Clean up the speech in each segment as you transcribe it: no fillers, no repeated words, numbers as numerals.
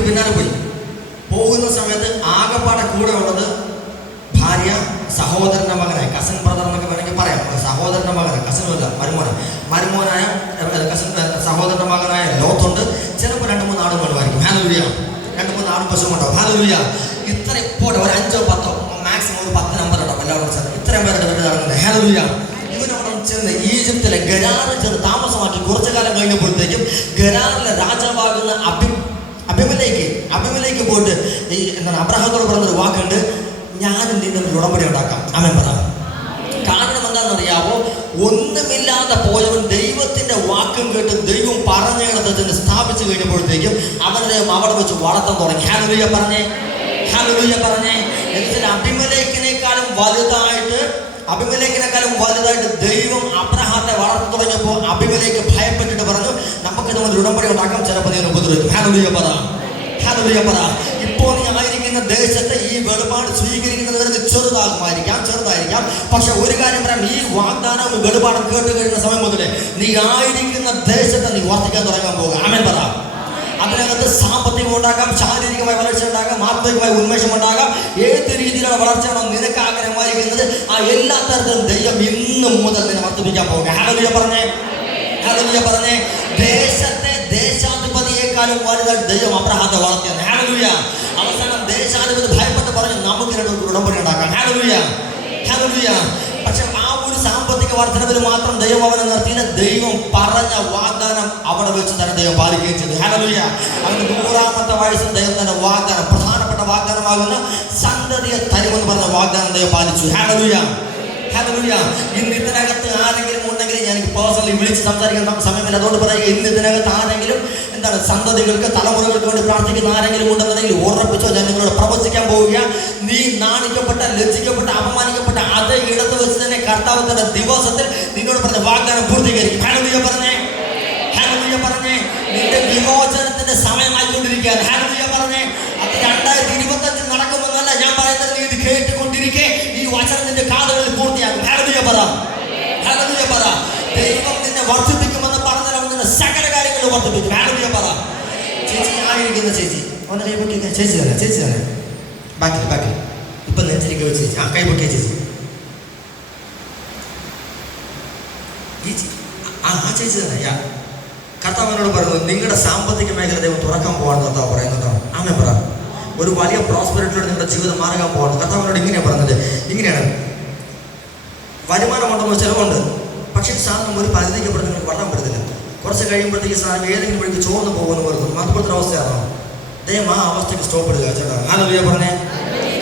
വീട്ടിൽ പിന്നാലെ പോയി. പോകുന്ന സമയത്ത് ആകെപ്പാടെ കൂടെ ഉള്ളത് ഭാര്യ, സഹോദരൻ്റെ മകനായ, കസിൻ ബ്രദർ എന്നൊക്കെ വേണമെങ്കിൽ പറയാം, സഹോദരൻ്റെ മകനായ, കസിനുമല്ല മരുമോനായ കസിൻ സഹോദരൻ്റെ മകനായ ലോത്തുണ്ട്. ചിലപ്പോൾ 2-3 ആടുകളുമായിരിക്കും. ഹല്ലേലൂയ. 2-3 ആടും പശുവും ഉണ്ടാവും. ഹല്ലേലൂയ. ഇത്ര ഇപ്പോൾ ഒരു 5-10 മാക്സിമം ഒരു 10 നമ്പർ ഉണ്ടാവും എല്ലാവരും ചേർന്ന്. ഇത്രയും പേരുടെ വീട് നടക്കുന്നത്. ഹല്ലേലൂയ. ഇവനവിടെ ചെന്ന് ഈജിപ്തിലെ ഗരാറിൽ ചെന്ന് താമസമാക്കി. കുറച്ചു കാലം കഴിഞ്ഞപ്പോഴത്തേക്കും ഗരാറിലെ രാജാവാകുന്ന അബിമലേക്ക് പോയിട്ട് ഈ എന്താണ് അബ്രഹാത്തോട് പറഞ്ഞൊരു വാക്കുണ്ട്, ഞാനും നിന്നും ഉടമ്പടി ഉണ്ടാക്കാം. ആമേൻ പറ. കാരണം എന്താണെന്നറിയാമോ? ഒന്നുമില്ലാതെ പോയവൻ ദൈവത്തിന്റെ വാക്കും കേട്ട് ദൈവം പറഞ്ഞിടത്ത് സ്ഥാപിച്ചു കഴിഞ്ഞപ്പോഴത്തേക്കും അവനെ അവിടെ വെച്ച് വളർത്താൻ തുടങ്ങി. ഹല്ലേലൂയ പറഞ്ഞേ, ഹല്ലേലൂയ പറഞ്ഞേ. എന്നിട്ട് അബിമലേക്കിനേക്കാളും വലുതായിട്ട് ദൈവം അബ്രഹാത്തെ വളർത്തി തുടങ്ങിയപ്പോൾ അബിമലേക്ക് ഭയപ്പെട്ടിട്ട് പറഞ്ഞു, നമുക്ക് നമ്മൾ ഉടമ്പടി ഉണ്ടാക്കാം, ചിലപ്പോൾ നീ ഉപദ്രവിക്കും. ഹല്ലേലൂയ പറ, ഹല്ലേലൂയ പറ. ഇപ്പോൾ നീ ആയിരിക്കുന്ന ദേശത്തെ ഈ വെളിപാട് സ്വീകരിക്കുന്നവർക്ക് ചെറുതായിരിക്കാം. പക്ഷെ ഒരു കാര്യം പറയാം, ഈ വാഗ്ദാനം വെളിപാടും കേട്ട് കഴിയുന്ന സമയം മുതലേ നീ ആയിരിക്കുന്ന ദേശത്തെ നീ വർദ്ധിക്കാൻ തുടങ്ങാൻ പോകുക. ആമേൻ പറ. അതിനകത്ത് സാമ്പത്തികം ഉണ്ടാകാം, ശാരീരികമായ വളർച്ച ഉണ്ടാകാം, ആത്മീയമായ ഉന്മേഷം ഉണ്ടാകാം. ഏത് രീതിയിലുള്ള വളർച്ചയാണോ നിനക്ക് ആഗ്രഹമായിരിക്കുന്നത്, ആ എല്ലാ തരത്തിലും ദൈവം ഇന്നും മുതൽ നിന്നെ വർദ്ധിപ്പിക്കാൻ പോകുക. ഹല്ലേലൂയ പറഞ്ഞേ, ഹല്ലേലൂയ പറഞ്ഞേ. ദേശാധിപതിയെക്കാളും വലുതായിട്ട് ദൈവം അബ്രഹാത്തെ വളർത്തിയാണ്. ഹല്ലേലൂയ. അവസാനം ദേശാധിപതി ഭയപ്പെട്ട് പറഞ്ഞു, നമുക്ക് ഉടമ്പടി ഉണ്ടാക്കാം. Hallelujah, hallelujah. പക്ഷെ ആ ഒരു സാമ്പത്തിക വർധനവിൽ മാത്രം ദൈവം അവനെ നിർത്തിയില്ല. ദൈവം പറഞ്ഞ വാഗ്ദാനം അവിടെ വെച്ച് തന്നെ ദൈവം പാലിക്കുകയും ചെയ്തു. ഹല്ലേലൂയ. അവന്റെ 100-ാമത്തെ വയസ്സിൽ ദൈവം തന്നെ വാഗ്ദാനം, പ്രധാനപ്പെട്ട വാഗ്ദാനമാകുന്ന സന്തതിയെ തരുമെന്ന് പറഞ്ഞ വാഗ്ദാനം ദൈവം പാലിച്ചു. Hallelujah, hallelujah. ഇന്ന് ഇതിനകത്ത് ആരെങ്കിലും ഉണ്ടെങ്കിൽ, ഞാൻ പേഴ്സണലി വിളിച്ച് സംസാരിക്കാൻ സമയമില്ല, അതുകൊണ്ട് പറയുക, ഇന്ന് ഇതിനകത്ത് ആരെങ്കിലും സന്തതികൾക്ക്, തലമുറകൾക്ക് വേണ്ടി പ്രാർത്ഥിക്കുന്ന ആരെങ്കിലും ഉണ്ടെന്നുണ്ടെങ്കിൽ ഉറപ്പിച്ചോ, ഞാൻ നിങ്ങളോട് പ്രവചിക്കാൻ പോവുക, നീ നാണിക്കപ്പെട്ട, ലജ്ജിക്കപ്പെട്ട, അപമാനിക്കപ്പെട്ട അതേ ഇടത്ത് വെച്ച് തന്നെ കർത്താവ് തന്റെ ദിവസത്തിൽ നിന്നോട് പറഞ്ഞ വാഗ്ദാനം പൂർത്തീകരിക്കും. ഹല്ലേലൂയ പറഞ്ഞേ, ഹല്ലേലൂയ പറഞ്ഞേ. നിന്റെ വിമോചനത്തിന്റെ സമയമായിക്കൊണ്ടിരിക്കുകയാണ്. ഹല്ലേലൂയ പറഞ്ഞേ. അത് 2025 നടക്കുമെന്നല്ല ഞാൻ പറയുന്നത്, നീ ഇത് കേട്ടുകൊണ്ടിരിക്കെ ഈ വചനം നിന്റെ കാതുകളിൽ പൂർത്തിയാകും. ഹല്ലേലൂയ പറ, ഹല്ലേലൂയ പറ. ദൈവം നിന്നെ വർദ്ധിപ്പിക്കുമെന്ന് പറഞ്ഞാൽ അവൻ നിന്നെ സകല കാര്യങ്ങളും വർദ്ധിപ്പിക്കും. ഹല്ലേലൂയ പറ. ചേച്ചി ആയിരിക്കുന്ന ചേച്ചി അവനെ കൈപൊട്ടിയ ചേച്ചി തന്നെ ബാക്കി ഇപ്പൊ നെഞ്ചിലേക്ക് വെച്ച് ചേച്ചി കൈപൊട്ടിയ ചേച്ചി ആ ചേച്ചി തന്നെ. കർത്താവിനോട് പറയുന്നത്, നിങ്ങളുടെ സാമ്പത്തിക മേഖല ദൈവം തുറക്കാൻ പോകാൻ കർത്താവ് പറയുന്നതാണ്. ആമേൻ പറ. ഒരു വലിയ പ്രോസ്പെരിറ്റിയോടെ നിങ്ങളുടെ ജീവിതം മാറാൻ പോകാൻ കർത്താവിനോട് ഇങ്ങനെയാണ് പറഞ്ഞത്. ഇങ്ങനെയാണ്, വരുമാനമുണ്ടെന്ന് ചിലവുണ്ട്, പക്ഷേ ഈ സാധനം ഒരു പരിധിക്കപ്പെട്ട് നിങ്ങൾക്ക് വളരാൻ പറ്റത്തില്ല. കുറച്ച് കഴിയുമ്പോഴത്തേക്ക് സാധനം ഏതെങ്കിലും വഴിക്ക് ചോർന്ന് പോകുമെന്ന് പറയുന്നത് അതുപോലത്തെ അവസ്ഥയാണോ? ദൈവം ആ അവസ്ഥയ്ക്ക് സ്റ്റോപ്പ് ഇടുക ചേട്ടാ. ഹല്ലേലൂയ പറഞ്ഞേ.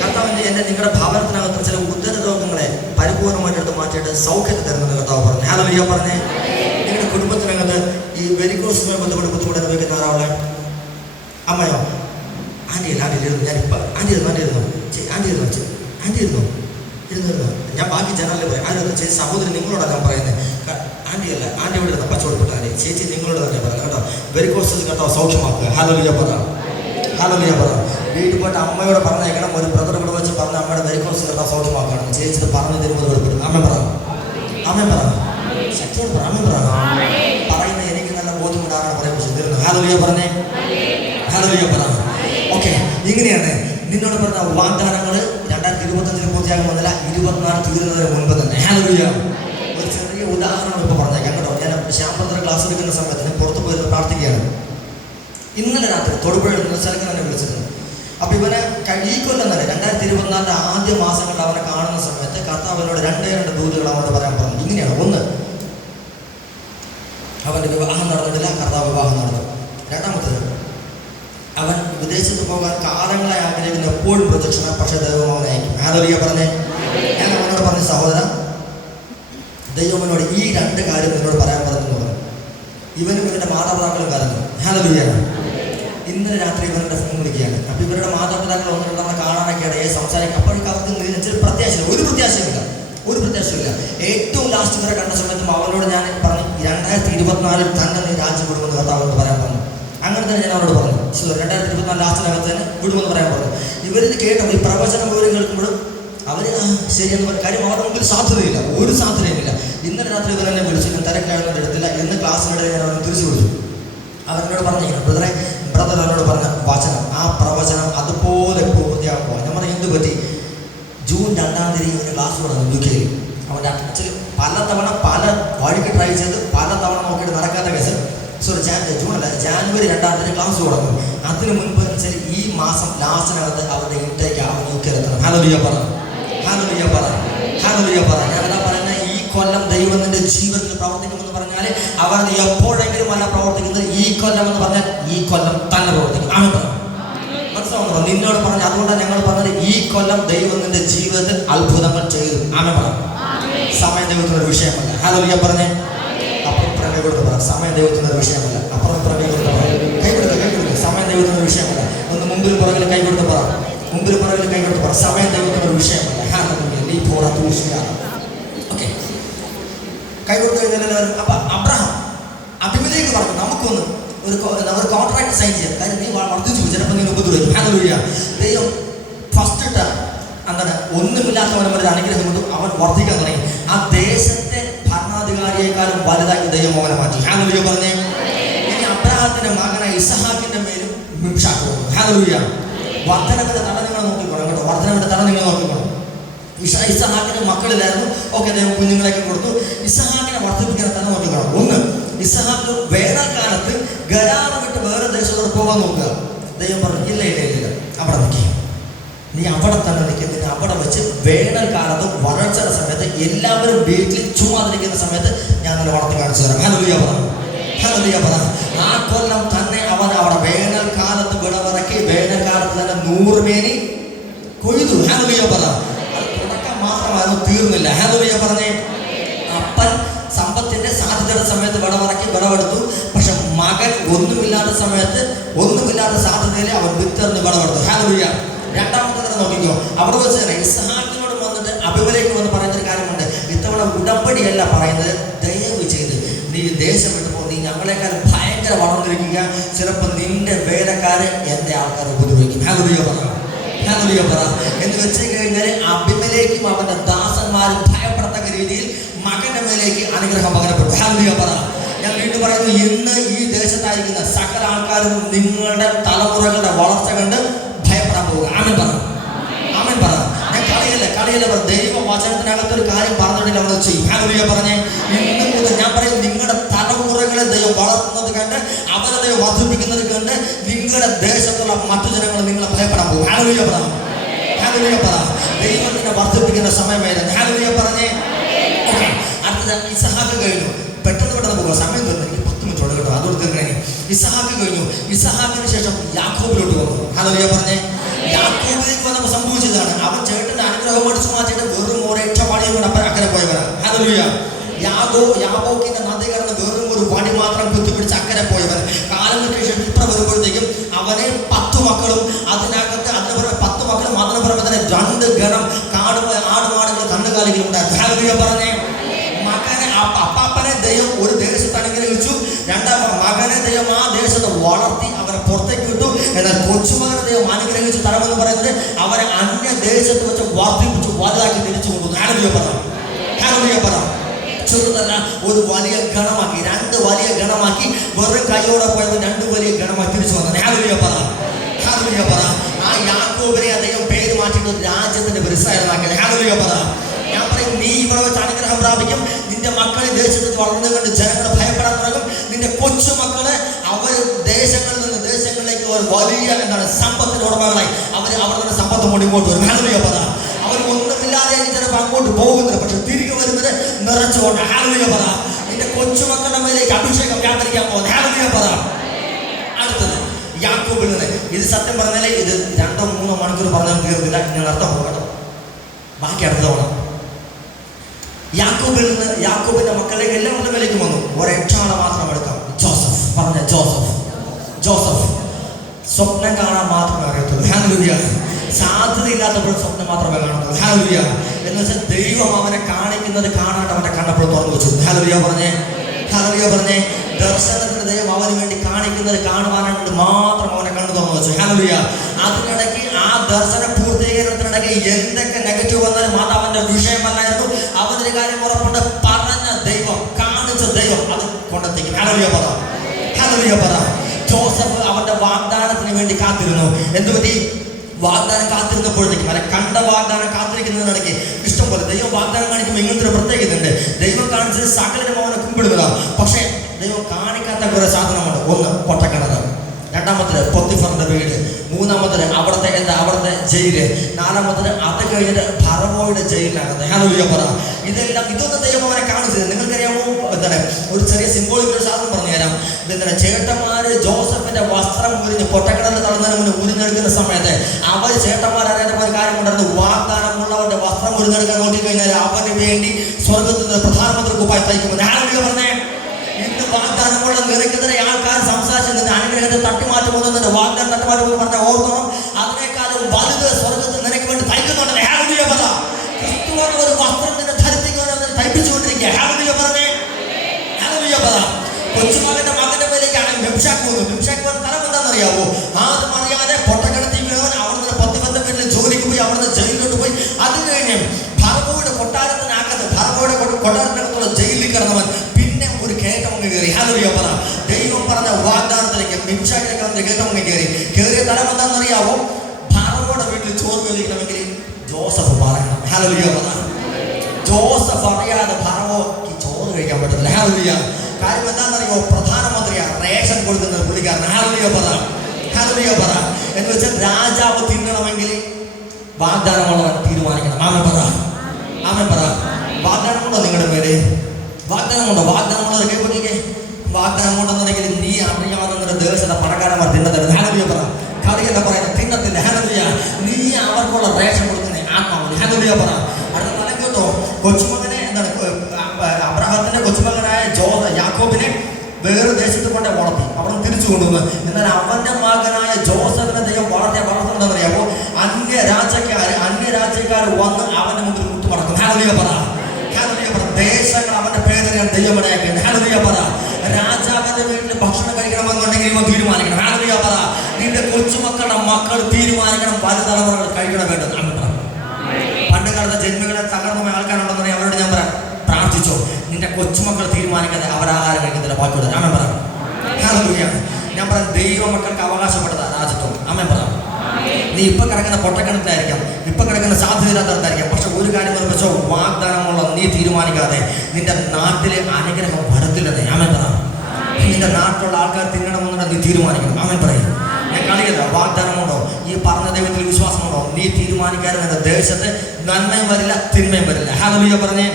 കർത്താവിൻ്റെ നിങ്ങളുടെ ഭവനത്തിനകത്ത് ചില ഉദര രോഗങ്ങളെ പരിപൂർണമായിട്ട് എടുത്ത് മാറ്റിയിട്ട് സൗഖ്യത്തെ തരുന്നത് കർത്താവ് പറഞ്ഞു. ഹല്ലേലൂയ പറഞ്ഞേ. നിങ്ങളുടെ കുടുംബത്തിനകത്ത് ഈ വെരിക്കോസുമായി ബന്ധപ്പെട്ട് ബുദ്ധിമുട്ട് അനുഭവിക്കുന്ന ആരാളെ? അമ്മയോ? ആൻറ്റിയിരുന്നു. ഞാനിപ്പോൾ ആൻറ്റി ഇരുന്നു. ഞാൻ ബാക്കി ജനറലിൽ പറയും. ആരും ചേച്ചി സഹോദരി നിങ്ങളോടാണ് ഞാൻ പറയുന്നത്. ആൻറ്റിയല്ല, ആൻറ്റി ഇവിടെ ഇരുന്ന പച്ചവെടുപ്പെട്ട ആൻറ്റി, ചേച്ചി നിങ്ങളോട് തന്നെ പറയുന്നത് കേട്ടോ. വെരിക്കോസ് കർത്താവ് സൗഖ്യമാക്കുക. ഹല്ലേലൂയ പറ, ഹല്ലേലൂയ പറ. വീട്ടിൽ പോയിട്ട് അമ്മയോട് പറഞ്ഞേക്കണം, ഒരു ബ്രദർ ഇവിടെ വെച്ച് പറഞ്ഞ അമ്മയുടെ വെരിക്കോസ് കർത്താവ് സൗഖ്യമാക്കണം. ചേച്ചി പറഞ്ഞു തരുമ്പോൾ വെളിപ്പെടും. അമ്മ പറ, അമ്മ പറ, ശക്തിയോട് പറ, അമ്മ പറ. പറയുന്ന എനിക്ക് നല്ല ബോധ്യമുണ്ടാകാൻ പറയുന്നത്. ഹല്ലേലൂയ പറഞ്ഞേ, ഹല്ലേലൂയ പറ. ഓക്കെ, ഇങ്ങനെയാണ് നിന്നോട് പറഞ്ഞ വാഗ്ദാനങ്ങൾ 2025 പൂർത്തിയാകുമെന്നല്ല, 24 തീരുന്നതിന് മുൻപ് തന്നെ. ഹല്ലേലൂയ. ഒരു ചെറിയ ഉദാഹരണം ഇപ്പോൾ പറഞ്ഞേക്കാം കേട്ടോ. ഞാൻ ശ്യാമഭദ്ര ക്ലാസ് എടുക്കുന്ന സമയത്ത് പുറത്ത് പോയി പ്രാർത്ഥിക്കുകയാണ്. ഇന്നലെ രാത്രി തൊടുപുഴയിൽ നിന്ന് സ്ഥലങ്ങൾ എന്നെ വിളിച്ചിരുന്നു. അപ്പോൾ ഇവനെ ഈ കൊല്ലം തന്നെ 2024 ആദ്യ മാസങ്ങളിൽ അവനെ കാണുന്ന സമയത്ത് കർത്താവിനോട് 2 ദൂതുകൾ അവനോട് പറയാൻ പറഞ്ഞു. ഇങ്ങനെയാണ്. ഒന്ന്, അവൻ്റെ വിവാഹം നടന്നിട്ടില്ല, കർത്താവ് വിവാഹം നടന്നു. രണ്ടാമത്തേത്, അവൻ വിദേശത്ത് പോകാൻ കാലങ്ങളായി ആഗ്രഹിക്കുന്ന എപ്പോഴും പ്രൊജക്ഷനാണ്, പക്ഷേ ദൈവം അവനെ അയക്കും. ഹല്ലേലൂയ പറഞ്ഞേ. ഞാൻ അവനോട് പറഞ്ഞ സഹോദര, ദൈവമനോട് ഈ 2 കാര്യം നിന്നോട് പറയാൻ പറഞ്ഞു. ഇവനും ഇവരുടെ മാതാപിതാക്കളും കരഞ്ഞു. ഹല്ലേലൂയ. ഇന്നലെ രാത്രി ഇവരുടെ ഫോൺ വിളിക്കുകയാണ്. അപ്പോൾ ഇവരുടെ മാതാപിതാക്കൾ ഒന്നും നമ്മളെ കാണാനൊക്കെ ഇടയെ സംസാരിക്കും. അപ്പോഴേക്കും അവർക്ക് പ്രത്യാശയില്ല, ഒരു പ്രത്യാശയില്ല. ഏറ്റവും ലാസ്റ്റ് വരെ കണ്ട സമയത്തും അവനോട് ഞാൻ പറഞ്ഞു, 2024 തന്നെ നീ രാജ്യം വിടുമെന്ന് കർത്താവ് പറയാൻ പറഞ്ഞു. അങ്ങനെ തന്നെ ഞാൻ അവരോട് പറഞ്ഞു, 2024 ലാസ്റ്റിനകത്ത് തന്നെ വിടുമെന്ന് പറയാൻ പറഞ്ഞു. ഇവരിത് കേട്ടോ, ഈ പ്രവചന വിവരം കേൾക്കുമ്പോഴും അവർ ശരിയെന്ന് പറയും. കാര്യം അവരുടെ മുമ്പിൽ സാധ്യതയില്ല, ഒരു സാധ്യതയുമില്ല. ഇന്നലെ രാത്രി ഇവർ എന്നെ വിളിച്ചു, ഞാൻ തിരക്കായതുകൊണ്ട് എടുത്തില്ല. ഇന്ന് ക്ലാസ്സിനിടെ ഞാൻ അവനെ തിരിച്ചു വിളിച്ചു. അവരോട് പറഞ്ഞിരിക്കണം, ബ്രദർ എന്നോട് പറഞ്ഞ വചനം ഒരു ക്ലാസ് തുടങ്ങും UK. അവൻ്റെ ആക്ച്വലി പലതവണ പല വഴിക്ക് ട്രൈ ചെയ്ത് പലതവണ നോക്കിയിട്ട് നടക്കാത്ത കേസ്. സോറി, ജൂൺ അല്ല, ജാനുവരി 2 ക്ലാസ് തുടങ്ങും. അതിന് മുൻപ് വെച്ചാൽ ഈ മാസം ലാസ്റ്റിനകത്ത് അവരുടെ ഇൻടേക്ക് അവൻ UK എത്തണം. ഹല്ലേലൂയ പറ, ഹല്ലേലൂയ പറ, ഹല്ലേലൂയ പറ. ഞാനെന്താ പറയുന്നത്, ഈ കൊല്ലം ദൈവത്തിന്റെ ജീവിതത്തിൽ പ്രവർത്തിക്കുമെന്ന് പറഞ്ഞാൽ അവൻ എപ്പോഴെങ്കിലും അല്ല പ്രവർത്തിക്കുന്നത്. ഈ കൊല്ലം എന്ന് പറഞ്ഞാൽ ഈ കൊല്ലം തന്നെ പ്രവർത്തിക്കും. ആമേൻ പറ. മനസ്സിലാവുന്നുണ്ടോ? നിന്നോട് പറഞ്ഞു. അതുകൊണ്ടാണ് ഞങ്ങൾ പറഞ്ഞത് ഈ കൊല്ലം ദൈവത്തിന്റെ ജീവിതത്തിൽ അത്ഭുതങ്ങൾ ചെയ്തു. ആമേൻ പറ. സമയം ദൈവത്തിനൊരു വിഷയമല്ല. ഹല്ലേലൂയ പറഞ്ഞേ. അപ്പുറം കൈ കൊടുത്ത് പറ, സമയം ദൈവത്തിനൊരു വിഷയമല്ല. അപ്പുറം കൈ കൊടുത്ത് പറ, കൈ കൊടുക്കുക. സമയം ദൈവത്തിനൊരു വിഷയമല്ല. ഒന്ന് മുമ്പിൽ പുറകിൽ കൈ കൊടുത്ത് പറ, മുമ്പിൽ പുറകിൽ കൈ കൊടുത്ത് പറ, സമയം ദൈവത്തിനൊരു വിഷയമല്ല. ഹല്ലേലൂയ. നീ പോടാ തൂഷിയാണ്. ഓക്കെ, കൈ കൊടുത്തു കഴിഞ്ഞാൽ എല്ലാവരും. അപ്പൊ അബ്രഹാം അബിമേലെക്ക് പറഞ്ഞു, നമുക്കൊന്ന് ഒരു കോൺട്രാക്ട് സൈൻ ചെയ്യാം. കാര്യം നീ വർദ്ധിച്ചു, ചിലപ്പോൾ നീ ഉപദ്രവിക്കും. ഹല്ലേലൂയ. ദൈവം ഫസ്റ്റ് ഇട്ട അങ്ങനെ ഒന്നുമില്ലാത്തവനെ ഒരു അനുഗ്രഹം കൊണ്ടു അവൻ വർദ്ധിക്കാൻ തുടങ്ങി. ആ ദേശത്തെ ഭരണാധികാരിയെക്കാളും വലുതാക്കി ദൈവം അവനെ മാറ്റി. ഹല്ലേലൂയ പറഞ്ഞേ. ഇനി അബ്രഹാത്തിന്റെ മകനായ ഇസഹാക്കിന്റെ മേലും മിബ്ഷാക്ക് വന്നു. ഹല്ലേലൂയ. വർദ്ധനവിന്റെ തല നിങ്ങൾ നോക്കിക്കോണം കേട്ടോ, വർദ്ധനവിന്റെ തല നിങ്ങൾ നോക്കിക്കോണം. ഇസഹാക്കിന് മക്കളിലായിരുന്നു. ഓക്കെ, ദൈവം കുഞ്ഞുങ്ങളെയൊക്കെ കൊടുത്തു. ഇസഹാക്കിനെ വർദ്ധിപ്പിക്കാൻ തന്നെ നോക്കിക്കോണം. ഒന്ന്, ഇസഹാക്ക് വേനൽക്കാലത്ത് ഗരാറ് വിട്ട് വേറെ ദേശത്തോട് പോകാൻ നോക്കുക. ദൈവം പറഞ്ഞു, ഇല്ല ഇല്ല ഇല്ല, അവിടെ നിൽക്കുക, നീ അവിടെ തന്നെ നിൽക്കുക. നിന്നെ അവിടെ വെച്ച് വേനൽക്കാലത്ത് വരൾച്ചയുടെ സമയത്ത് എല്ലാവരും വീട്ടിൽ ചുമ്മാതിരിക്കുന്ന സമയത്ത് ഞാൻ നിന്നെ വളർത്തി കാണിച്ചു തരാം. ഹല്ലേലൂയ പറ, ഹല്ലേലൂയ പറ. ആ കൊല്ലം തന്നെ അവൻ അവിടെ വേനൽക്കാലത്ത് വിളവിറക്കി. വേനൽക്കാലത്ത് തന്നെ 100 മേനി കൊയ്തു. ഹല്ലേലൂയ പറ. മാത്രമായിരുന്നു, തീർന്നില്ല. ഹല്ലേലൂയ പറഞ്ഞേ. അപ്പൻ സമ്പത്തിന്റെ സാധ്യതയുടെ സമയത്ത് വിളവെടുത്തു. പക്ഷെ മകൻ ഒന്നുമില്ലാത്ത സമയത്ത് ഒന്നുമില്ലാത്ത സാധ്യതയിൽ അവൻ വിത്തെറിഞ്ഞ് വിളവെടുത്തു. ഹല്ലേലൂയ. രണ്ടാമത്തെ തന്നെ നോക്കിക്കോ, അവിടെ വെച്ച് തന്നെ ഇസ്ഹാക്കിനോട് വന്നിട്ട് അബിമേലെക്ക് വന്ന് പറയുന്നൊരു കാര്യമുണ്ട്. ഇത്തവണ ഉടമ്പടിയല്ല പറയുന്നത്, ദയവ് ചെയ്ത് നീ ദേശം വിട്ടു പോ, നീ ഞങ്ങളെക്കാൾ ഭയങ്കര വളർന്നിരിക്കുക. ചിലപ്പോൾ നിന്റെ വേലക്കാരെ എന്റെ ആൾക്കാർ ഉപദ്രവിക്കും. ഹല്ലേലൂയ പറ, ഹല്ലേലൂയ പറ. എന്ന് വെച്ച് കഴിഞ്ഞാൽ അബിമേലെക്കും അവന്റെ ദാസന്മാരും ഭയപ്പെടത്തക്ക രീതിയിൽ മകന്റെ മേലേക്ക് അനുഗ്രഹം പകരപ്പെട്ടു. ഹല്ലേലൂയ പറ. ഞാൻ വീണ്ടും പറയുന്നു, ഇന്ന് ഈ ദേശത്തായിരിക്കുന്ന സകല ആൾക്കാരും നിങ്ങളുടെ തലമുറകളുടെ വളർച്ച കണ്ട് ഭയപ്പെടാൻ പോവുക. ആമേൻ പറ, ആമേൻ പറ. ഞാൻ കളിയല്ല പറ. ദൈവ വചനത്തിനകത്തൊരു കാര്യം പറഞ്ഞിട്ടില്ല, അവർ ചെയ്യും. ഹല്ലേലൂയ പറഞ്ഞേ. ഇന്ന് മുതൽ ഞാൻ പറയും, നിങ്ങളുടെ തലമുറകളെ ദൈവം വളർത്തുന്നത് കണ്ട് അവരെ ദൈവം വർദ്ധിപ്പിക്കുന്നത് കണ്ട് നിങ്ങളുടെ ദേശത്തുള്ള മറ്റു ജനങ്ങൾ നിങ്ങളെ ഭയപ്പെടാൻ പോകും. ഹല്ലേലൂയ പറ, ഹല്ലേലൂയ പറ. ദൈവം നിന്നെ വർദ്ധിപ്പിക്കുന്ന സമയമായിരുന്നു. ഹല്ലേലൂയ പറഞ്ഞേ. അടുത്തത് ഇസഹാക്ക് കഴിഞ്ഞു. പെട്ടെന്ന് പോകുക, സമയം തീർന്നു. എനിക്ക് 10 മിനിറ്റ് ഉള്ളു കേട്ടോ, അതോട് തീർക്കണേ. ഇസഹാക്ക് കഴിഞ്ഞു. ഇസഹാക്കിന് ശേഷം യാക്കോബിലോട്ട് വന്നു. ഹല്ലേലൂയ പറഞ്ഞേ. യാക്കോബിലേക്ക് വന്നപ്പോൾ സംഭവിച്ചതാണ്, അവൻ ചേട്ടന്റെ അനുഗ്രഹം മേടിച്ചു മാറ്റിയിട്ട് വെറും ഒരൊറ്റ വടിയും കൂടെ അക്കരെ പോയവരാണ്. ഹല്ലേലൂയ. യാബോക്കിന്റെ നദി കടന്ന് വെറും ഒരു വടി മാത്രം കുത്തിപ്പിടിച്ച് അക്കരെ പോയവൻ. കാലങ്ങൾക്ക് ശേഷം ഇത്ര വരുമ്പോഴത്തേക്കും അവനെ 10 മക്കളും അതിനകത്ത് അതിന് പുറമെ 10 മക്കളും അതിന് പുറമെ തന്നെ 2 ഗണം ആടുമാടുകൾ കന്നുകാലികളും ഉണ്ടായിരുന്നു. ഹല്ലേലൂയ പറഞ്ഞേ. മകനെ അപ്പാപ്പനെ ദൈവം ഒരു ദേശത്ത് അനുഗ്രഹിച്ചു. രണ്ടാമത് മകനെ ദൈവം ആ ദേശത്ത് വളർത്തി അവരെ പുറത്തേക്ക് വിട്ടു. എന്നാൽ കൊച്ചുമകനെ ദൈവം അനുഗ്രഹിച്ചു തരമെന്ന് പറയുന്നത് അവരെ അന്യ ദേശത്ത് വെച്ച് വർദ്ധിപ്പിച്ചു വലുതാക്കി തിരിച്ചു കൊണ്ടുവന്നു. ഹല്ലേലൂയ പറ, ഹല്ലേലൂയ പറ. ചെറുതല്ല, ഒരു വലിയ ഗണമാക്കി, 2 വലിയ ഗണമാക്കി. വെറും കൈയോടെ പോയപ്പോൾ 2 വലിയ ഗണമായി തിരിച്ചു വന്നത്. ഹല്ലേലൂയ പറ, ഹല്ലേലൂയ പറ. ആ യാക്കോബിനെ അദ്ദേഹം പേര് മാറ്റിയിട്ട് രാജ്യത്തിന്റെ വ്യവസായമാക്കിയത്. ഹല്ലേലൂയ പറ. ഞാൻ പറയും, നീ ഇവിടെ വെച്ച് അനുഗ്രഹം പ്രാപിക്കും. നിന്റെ മക്കളെ ദേശത്ത് വളർന്നു കണ്ട് ജനങ്ങളെ ഭയപ്പെടാൻ തുടങ്ങും. നിന്റെ കൊച്ചുമക്കളെ അവർ ദേശങ്ങളിൽ നിന്ന് ദേശങ്ങളിലേക്ക് ഒരു വലിയ സമ്പത്തിന്റെ ഉടമകളായി അവർ അവരുടെ സമ്പത്ത് കൊണ്ട് ഇങ്ങോട്ട് വരും. ഹല്ലേലൂയ പറ. അവർ ഒന്നുമില്ലാതെ ചിലപ്പോൾ അങ്ങോട്ട് പോകുന്നില്ല, പക്ഷെ തിരികെ വരുന്നത് നിറച്ചുകൊണ്ട്. ഹല്ലേലൂയ പറ. നിന്റെ കൊച്ചുമക്കളുടെ മേലേക്ക് അഭിഷേകം വ്യാപരിക്കാൻ പോകുന്നത്. ഹല്ലേലൂയ പറ. അടുത്തത് യാക്കോബിൽ നിന്ന്. ഇത് സത്യം പറഞ്ഞാലേ ഇത് 2-3 മണിക്കൂർ പറഞ്ഞാൽ തീർന്നില്ല. നിങ്ങൾ അർത്ഥം പോകണം, ബാക്കി അടുത്ത തവണ. യാക്കോബിൽ നിന്ന് യാക്കോബിന്റെ മക്കളിലേക്ക് എല്ലാവരുടെ മേലേക്ക് വന്നു. ഒരൊറ്റാളെ മാത്രം എടുക്കാം, ജോസഫ്. പറഞ്ഞ ജോസഫ്. ജോസഫ് സ്വപ്നം കാണാൻ മാത്രമേ അറിയത്തുള്ളൂ. ഹല്ലേലൂയ. സാധ്യതയില്ലാത്തപ്പോൾ സ്വപ്നം മാത്രമേ കാണത്തുള്ളൂ. ഹല്ലേലൂയ. എന്ന് വെച്ചാൽ ദൈവം അവനെ കാണിക്കുന്നത് കാണാണ്ട് അവന്റെ കണ്ണപ്പോൾ തുറന്നു വെച്ചു. ഹല്ലേലൂയ പറഞ്ഞേ, ഹല്ലേലൂയ പറഞ്ഞേ. ദർശനത്തിന് ദൈവം അവന് വേണ്ടി കാണിക്കുന്നത് കാണുവാനായിട്ട് മാത്രം അവനെ കണ്ണു തുറന്നു വെച്ചു. ഹല്ലേലൂയ. അതിനിടയ്ക്ക് ആ ദർശന പൂർത്തീകരണത്തിനിടയ്ക്ക് എന്തൊക്കെ നെഗറ്റീവ് വന്നാലും അത് അവന്റെ വിഷയമല്ലായിരുന്നു. അവനൊരു കാര്യം ഉറപ്പുണ്ട്, പറഞ്ഞ ദൈവം കാണിച്ച ദൈവം അത് കൊണ്ടെത്തിക്കും. ഹല്ലേലൂയ പറ, ഹല്ലേലൂയ പറ. ജോസഫ് അവന്റെ വാഗ്ദാനത്തിന് വേണ്ടി കാത്തിരുന്നു. എന്തുപറ്റി? വാഗ്ദാനം കാത്തിരുന്നപ്പോഴത്തേക്കും അല്ലെ കണ്ട വാഗ്ദാനം കാത്തിരിക്കുന്നതിനിടയ്ക്ക് ഇഷ്ടംപോലെ ദൈവം വാഗ്ദാനം കാണിക്കുമ്പോൾ ഇങ്ങനത്തെ ഒരു പ്രത്യേകതയുണ്ട്. ദൈവം കാണിച്ചത് സകലരും അവനെ കുമ്പിടുന്നതാണ്. പക്ഷേ ദൈവം കാണിക്കാത്ത കുറെ സാധനമാണ്. ഒന്ന് പൊട്ടക്കിണർ, രണ്ടാമത്തെ പൊത്തിഫറിന്റെ വീട്, മൂന്നാമത്തെ അവിടുത്തെ ജയില്, നാലാമത്തെ അത് കഴിഞ്ഞിട്ട് ഫറവോയുടെ ജയിലിനകത്ത്. ഹല്ലേലൂയ പറ. ഇതൊന്നും ദൈവം അവനെ കാണിച്ചത്. നിങ്ങൾക്കറിയാമോ ഒരു ചെറിയ സിംബോളിക് ഒരു സാധനം പറഞ്ഞു തരാം. ചേട്ടന്മാര് ജോസഫിന്റെ വസ്ത്രം ഉരിഞ്ഞ് പൊട്ടക്കിണറിൽ തള്ളുന്നതിന് മുന്നേ ഉരിഞ്ഞെടുക്കുന്ന സമയത്ത് അവർ ചേട്ടന്മാരറിയാത്ത ഒരു കാര്യം കൊണ്ടായിരുന്നു. വാഗ്ദാനമുള്ളവരുടെ വസ്ത്രം ഉരിഞ്ഞെടുക്കാൻ നോക്കിക്കഴിഞ്ഞാൽ അവന് വേണ്ടി സ്വർഗത്തിൽ നിന്ന് പ്രധാനമന്ത്രി കുപ്പായി തയ്ക്കുമെന്ന്. ഹല്ലേലൂയ പറഞ്ഞേ. ഇന്ന് വാഗ്ദാനമുള്ള നിറയ്ക്കെതിരെ ആൾക്കാർ സംസാരിച്ച് നിന്റെ അനുഗ്രഹത്തെ തട്ടിമാറ്റുമെന്ന്, നിന്റെ വാഗ്ദാനം തട്ടിമാറ്റുമെന്ന് പറഞ്ഞ ഓർക്കണം. അതിനേക്കാളും വലുത് സ്വർഗത്തിൽ നിനക്ക് വേണ്ടി തയ്ക്കുന്നുണ്ട്. ഹല്ലേലൂയ പറ. ക്രിസ്തു ഒരു വസ്ത്രം നിന്നെ ധരിപ്പിക്കുവാൻ തയ്പ്പിച്ചുകൊണ്ടിരിക്കുക. ഹല്ലേലൂയ പറഞ്ഞേ. ഹല്ലേലൂയ പറ. കൊച്ചുമകന്റെ മേലേക്കാണ് മെംഷാക്ക് വന്നു. മെംഷാക്ക് വന്ന തരം എന്താണെന്നറിയാവോ? ആരും അറിയാതെ പൊട്ടക്കിണറ്റി വീണവൻ അവിടുന്ന് 10 വീട്ടിൽ ജോലിക്ക് പോയി, അവിടുന്ന് ജയിലിലോട്ട് പോയി. അത് കഴിഞ്ഞ് ഫറവോയുടെ കൊട്ടാരത്തിനകത്തുള്ള ജയിലിൽ കിടന്നവൻ പിന്നെ ഒരു കേട്ടമങ്ങ് കയറി. ഹല്ലേലൂയ പറ. ദൈവം പറഞ്ഞ വാഗ്ദാനത്തിലേക്ക് മെംഷാക്കിലേക്ക് അവന്റെ കേട്ടമങ്ങ് കയറിയ തരം എന്താണെന്നറിയാവോ? ഫറവോയുടെ വീട്ടിൽ ചോറ് വേദിക്കണമെങ്കിൽ ജോസഫ് പറയണം. ഹല്ലേലൂയ പറ. ജോസഫ് അറിയാതെ ഫറവോക്ക് ചോറ് കഴിക്കാൻ പറ്റത്തില്ല. ഹല്ലേലൂയ. കാര്യം എന്താണെന്നറിയോ? പ്രധാനമന്ത്രിയാണ്, റേഷൻ കൊടുക്കുന്ന പുള്ളിക്കാരൻ. ഹല്ലേലൂയ പറ. ഹല്ലേലൂയ പറ. എന്ന് വെച്ചാൽ രാജാവ് തിന്നണമെങ്കിൽ വാഗ്ദാനമുള്ളവൻ തീരുമാനിക്കണം. ആമേൻ പറ. ആമേൻ പറ. വാഗ്ദാനമുണ്ടോ നിങ്ങളുടെ പേര്? വാഗ്ദാനമുണ്ടോ? വാഗ്ദാനമുള്ളത് കേൾക്കൊക്കെ. വാഗ്ദാനമുണ്ടെന്നുണ്ടെങ്കിൽ നീ അറിയാതെ നിങ്ങളുടെ ദേശത്തെ പണക്കാരന്മാർ തിന്നത്തില്ല. ഹല്ലേലൂയ പറ. കാര്യം എന്താ പറയുന്നത്? തിന്നത്തില്ല. ഹല്ലേലൂയ. നീ അവർക്കുള്ള റേഷൻ കൊടുക്കുന്ന ആത്മാവ്. ഹല്ലേലൂയ പറ. അടുത്ത തലം കേട്ടോ. കൊച്ചുമകനെ അബ്രഹാത്തിന്റെ കൊച്ചുമകനായ യാക്കോബിനെ വേറെ ദേശത്ത് കൊണ്ട് വളർത്തി, അവിടെ തിരിച്ചു കൊണ്ടുവന്നു. എന്നാൽ അവന്റെ മകനായ ജോസഫിനെ ദൈവം വളർത്തുന്നതെന്നറിയാമോ? അന്യരാജ്യക്കാർ വന്ന് അവന്റെ മുമ്പിൽ മുട്ടുമടക്കും. ഹല്ലേലൂയ പറ. ഹല്ലേലൂയ പറ. ദേശങ്ങൾ അവന്റെ പേരിനെ ദൈവം ഇടയാക്കിയിട്ടുണ്ട്. ഹല്ലേലൂയ പറ. രാജാവിന്റെ വീട്ടിൽ ഭക്ഷണം കഴിക്കണമെന്നുണ്ടെങ്കിൽ ഇവ തീരുമാനിക്കണം. ഹല്ലേലൂയ പറ. നിന്റെ കൊച്ചുമക്കളുടെ മക്കൾ തീരുമാനിക്കണം വരും തലമുറകൾ കഴിക്കണം വേണ്ടത്. പണ്ട് കാലത്തെ ജന്മികളെ തകർന്ന ആൾക്കാരുണ്ടെന്നുണ്ടെങ്കിൽ അവരോട് ഞാൻ പറയാം, പ്രാർത്ഥിച്ചോ. നിന്റെ കൊച്ചുമക്കൾ തീരുമാനിക്കാതെ അവരാഹാരം കഴിക്കുന്നില്ല. ബാക്കിയുള്ള ആമേൻ പറ. ഹല്ലേലൂയ. ഞാൻ പറയാം, ദൈവ മക്കൾക്ക് അവകാശപ്പെട്ടതാ രാജ്യത്വം. ആമേൻ പറ. നീ ഇപ്പൊ കിടക്കുന്ന പൊട്ടക്കിണറ്റിലായിരിക്കാം, ഇപ്പൊ കിടക്കുന്ന സാധ്യതയില്ലാത്തതായിരിക്കാം. പക്ഷെ ഒരു കാര്യം വെച്ചോ, വാഗ്ദാനമുള്ള നീ തീരുമാനിക്കാതെ നിന്റെ നാട്ടിലെ അനുഗ്രഹം വരത്തില്ലെന്നേ. ആമേൻ പറ. നിന്റെ നാട്ടിലുള്ള ആൾക്കാർ തിന്നണമെന്നുണ്ടെങ്കിൽ നീ തീരുമാനിക്കണം. ആമേൻ പറയും. ഞാൻ കളിയല്ല. വാഗ്ദാനമുണ്ടോ? ഈ പറഞ്ഞ ദൈവത്തിൽ വിശ്വാസമുണ്ടോ? നീ തീരുമാനിക്കാതെ നിന്റെ ദേശത്ത് നന്മയും വരില്ല, തിന്മയും വരില്ല. ഹല്ലേലൂയ പറഞ്ഞേ.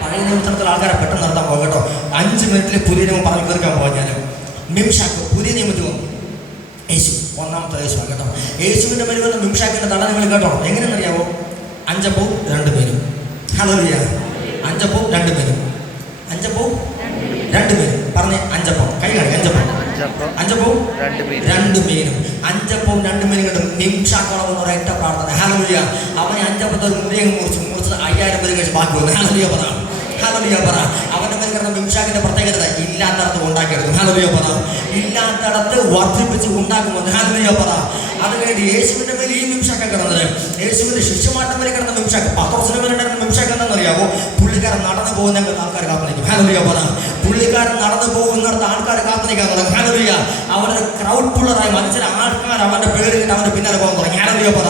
പഴയ നിയമത്തിൽ ആൾക്കാരെ പെട്ടെന്ന് നടത്താൻ പോകും കേട്ടോ. 5 മിനിറ്റിൽ പുതിയ നിയമം പറഞ്ഞു തീർക്കാൻ പോകാൻ. ഞാൻ മിംഷാക്ക് പുതിയ നിയമത്തിൽ വന്നു. യേശു ഒന്നാമത്തെ യേശുവാണ് കേട്ടോ. യേശുവിന്റെ പേര് വന്ന മിംഷാക്കിന്റെ തട നിങ്ങൾ കേട്ടോ. എങ്ങനെയെന്നറിയാവോ? 5 അപ്പവും 2 മീനും. ഹല്ലേലൂയ. 5 അപ്പവും 2 മീനും. 5 അപ്പവും 2 മീനും. പറഞ്ഞേ 5 അപ്പം. കൈ കാണി. 5 അപ്പം 2 മീനും. 5 അപ്പവും 2 മീനും കിട്ടും. മിംഷാക്കോളം ഒരൊറ്റ പ്രാർത്ഥന. ഹല്ലേലൂയ. അവനെ 5 അപ്പത്തെ ഒരു മുറിയങ്ങ് മുറിച്ചത് 5000 പേര് കഴിച്ച് ബാക്കി വന്നു. ഹല്ലേലൂയ പറ. ഹല്ലേലൂയ പറ. അവന്റെ പേര് കിടന്ന മിംഷാക്കിന്റെ പ്രത്യേകത ഇല്ലാത്തടത്ത് ഉണ്ടാക്കിയെടുക്കും. ഹല്ലേലൂയ പറ. ഇല്ലാത്തടത്ത് വർദ്ധിപ്പിച്ച് ഉണ്ടാക്കുമെന്ന്. ഹല്ലേലൂയ പറ. അത് കഴിഞ്ഞ് യേശുവിന്റെ പേര് ഈ മിംഷാക്ക കിടന്നത്. യേശുവിന്റെ ശിഷ്യന്മാരുടെ പേര് കിടന്ന മിംഷാക്ക്. 10 പേരുണ്ടായിരുന്ന മിംഷാക്ക് എന്താണെന്നറിയാവോ? പുള്ളിക്കാരൻ നടന്നു പോകുന്ന ആൾക്കാർ കാത്തിരിക്കും. ഹല്ലേലൂയ പറ. പുള്ളിക്കാരൻ നടന്നു പോകുന്നിടത്ത് ആൾക്കാർ കാത്തിരിക്കാൻ തുടങ്ങി. ഹല്ലേലൂയ. അവരുടെ ക്രൗഡ് പുള്ളറായി മനുഷ്യർ ആൾക്കാർ അവന്റെ പേര് കിട്ടി അവന്റെ പിന്നാലെ പോകാൻ തുടങ്ങി. ഹല്ലേലൂയ പറ.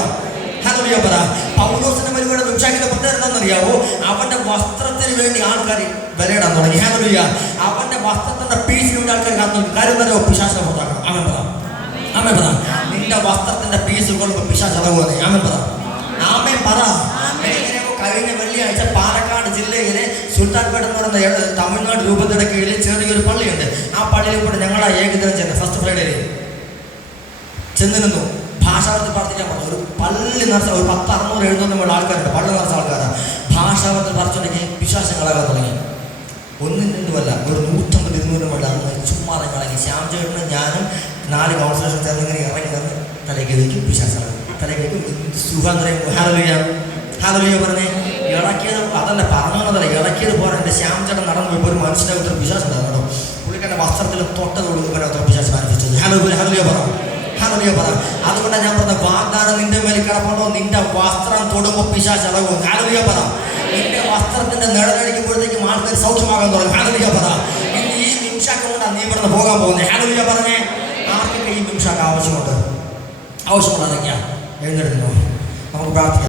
ഹല്ലേലൂയ പറ. പൗലോസിന്റെ പരിപാടി മിംഷാക്കിന്റെ പ്രത്യേകത എന്താണെന്നറിയാവോ? അവന്റെ വസ്ത്രത്തിന് വേണ്ടി ആൾക്കാർ വിലയിടാൻ തുടങ്ങി. ഹല്ലേലൂയ. അവന്റെ വസ്ത്രത്തിന്റെ പീസിന് വേണ്ടി ആൾക്കാർ കാത്തിരിക്കും. കാര്യം എന്താ? പിശാചിനെ പുറത്താക്കണം. ആമേൻ പറ. ആമേൻ പറ. നിന്റെ വസ്ത്രത്തിന്റെ പീസ് കൊള്ളുമ്പോൾ പിശാച് ഇളകുവന്നേ. ആമേൻ പറ. ആമേൻ പറ. കഴിഞ്ഞ വെള്ളിയാഴ്ച പാലക്കാട് ജില്ലയിലെ സുൽത്താൻപേട്ട എന്ന് പറയുന്ന തമിഴ്നാട് രൂപതയുടെ കീഴിൽ ചെറിയൊരു പള്ളിയുണ്ട്. ആ പള്ളിയിൽ കൂടെ ഞങ്ങൾ ഏകദിനം ചെന്ന് ഫസ്റ്റ് ഫ്രൈഡേയിൽ ചെന്ന് നിന്നു. ഭാഷാവത്തിൽ പ്രാർത്ഥിക്കാൻ പറഞ്ഞു. ഒരു പള്ളി നിറച്ച ഒരു 600-700 ആൾക്കാരുണ്ട്. പള്ളി നിറച്ച ആൾക്കാരാണ്. ഭാഷാവത്തിൽ പ്രാർത്ഥിച്ചിട്ടുണ്ടെങ്കിൽ വിശ്വാസങ്ങളാകാൻ തുടങ്ങി. ഒന്നും രണ്ടുമല്ല, ഒരു 150-200 അന്ന് ചുമ്മാ ഇറങ്ങി. ശ്യാം ചേട്ടനും ഞാനും 4 കൗൺസിലേഴ്സും ചേർന്ന് ഇങ്ങനെ ഇറങ്ങി നിന്ന് തലയ്ക്ക് വയ്ക്കും. വിശ്വാസങ്ങൾ തലയ്ക്ക് വയ്ക്കും. സുഖാന്തരം. ഹല്ലേലൂയ. ഹല്ലേലൂയ പറഞ്ഞേ. ഇളക്കിയത് അതല്ല പറഞ്ഞതല്ല, ഇളക്കിയത് പോലെ എൻ്റെ ശ്യാം ചേട്ടൻ നടന്നു പോയപ്പോൾ ഒരു മനുഷ്യൻ്റെ ഒത്തിരി വിശ്വാസം ഉണ്ടായിരുന്നു. പുള്ളിക്കാരുടെ വസ്ത്രത്തിൽ തൊട്ടത് കൊടുക്കുമ്പോൾ ഒത്തിരി വിശ്വാസം മാനിഫെസ്റ്റത്. ഹല്ലേലൂയ പറ. ഹല്ലേലൂയ പറ. അതുകൊണ്ടാണ് ഞാൻ പറഞ്ഞ വാഗ്ദാനം നിന്റെ മേൽ കിടപ്പുണ്ടോ? നിന്റെ വസ്ത്രം തൊടുമ്പോൾ പിശാച് ഇളകും. ഹല്ലേലൂയ പറ. നിന്റെ വസ്ത്രത്തിന്റെ നിഴലടിക്കുമ്പോഴത്തേക്കും ആൾക്കാർ സൗഖ്യമാകാൻ തുടങ്ങും. ഹല്ലേലൂയ പറ. ഇന്ന് ഈ മിംഷാക്ക് കൊണ്ടാണ് നീ ഇവിടുന്ന് പോകാൻ പോകുന്നത്. ഹല്ലേലൂയ പറഞ്ഞേ. ആർക്കൊക്കെ ഈ മിംഷാക്ക് ആവശ്യമുണ്ട്? ആവശ്യമുള്ളതൊക്കെയാണ് എഴുന്നേൽക്കുന്നു. നമുക്ക് പ്രാർത്ഥിക്കാം.